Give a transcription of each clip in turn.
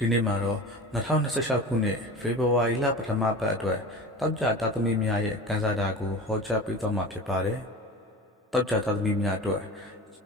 ဒီနေ့မှာတော့2026ခုနှစ်ဖေဖော်ဝါရီလပထမပတ်အတွက်တောက်ကြသားသမီးများရဲ့ကန်ဆာတာကိုဟောကြားပေးသွားမှာဖြစ်ပါတယ်။တောက်ကြသားသမီးများအတွက်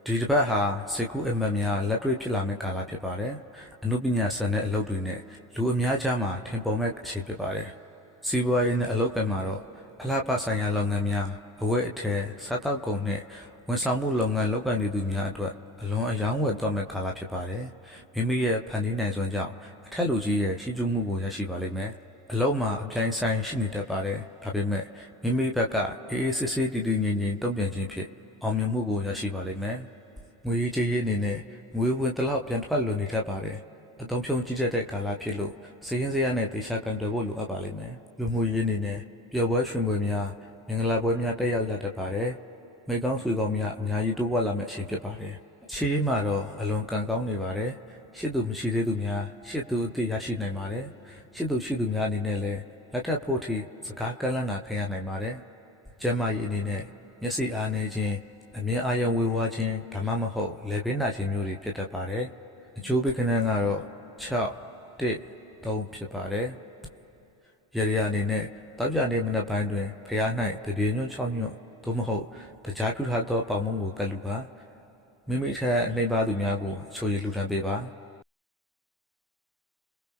ဒီတစ်ပတ်ဟာစေကူအမတ်များလက်တွေ့ဖြစ်လာမယ့်ကာလဖြစ်ပါတယ်။အမှုပညာဆန်တဲ့အလုပ်တွေနဲ့လူအများကြားမှာထင်ပေါ်မဲ့အချိန်ဖြစ်ပါတယ်။စီးပွားရေးနဲ့အလုပ်ကံမှာတော့အလားပါဆိုင်ရာလုပ်ငန်းများအဝတ်အထည်စားတောက်ကုန်နဲ့ဝန်ဆောင်မှုလုပ်ငန်းလုပ်ကိုင်နေသူများအတွက်အလွန်အယောင်းဝယ်သွားမယ့်ကာလဖြစ်ပါတယ်။မိမိရဲ့ဖန်တီးနိုင်စွမ်းကြောင့်အထက်လူကြီးရဲ့ရှိကျမှုကိုရရှိပါလိမ့်မယ်။အလုံးမှာအပြိုင်ဆိုင်ရှိနေတတ်ပါတယ်။ဒါပေမဲ့မိမိဘက်ကအေးအေးဆေးဆေးတည်တည်ငြိမ်ငြိမ်တုံ့ပြန်ခြင်းဖြင့်အောင်မြင်မှုကိုရရှိပါလိမ့်မယ်။ငွေရေးကြေးရေးအနေနဲ့ငွေဝင်တလောက်ပြန်ထွက်လွန်နေတတ်ပါတယ်။အသုံးဖြုံကြီးတဲ့ကာလဖြစ်လို့စည်ရင်းစရာနဲ့တေချာကန်တွယ်ဖို့လိုအပ်ပါလိမ့်မယ်။လူမှုရေးအနေနဲ့ပျော်ပွဲရွှင်ပွဲများမင်္ဂလာပွဲများတက်ရောက်ရတတ်ပါတယ်။မိကောင်းဆွေကောင်းများအများကြီးတိုးပွားလာမယ့်အချိန်ဖြစ်ပါတယ်။ခြေရေးမှာတော့အလွန်ကံကောင်းနေပါတယ်။ရှစ်သူမရှိသေးသူများရှစ်သူအသိရရှိနိုင်ပါတယ်။ရှစ်သူရှိသူများအနေနဲ့လည်းလက်ထပ်ဖို့ထိစကားကမ်းလှမ်းတာခံရနိုင်ပါတယ်။ကျမ်းမာရေးအနေနဲ့မျက်စိအားနည်းခြင်းအမြင်အာရုံဝေဝါးခြင်းဒါမှမဟုတ်လေပင်နာခြင်းမျိုးတွေဖြစ်တတ်ပါတယ်။အကျိုးပေးကဏ္ဍကတော့6 1 3ဖြစ်ပါတယ်။ရရအနေနဲ့တောက်ကြနေမနက်ပိုင်းတွင်ဖျား၌တပြေညွန့်6ညွန့်သို့မဟုတ်တရားပြုထားသောပေါမုံကိုကတ်လူပါမိမိထက်နှိမ်ပါသူများကိုအချိုရည်လူထမ်းပေးပါ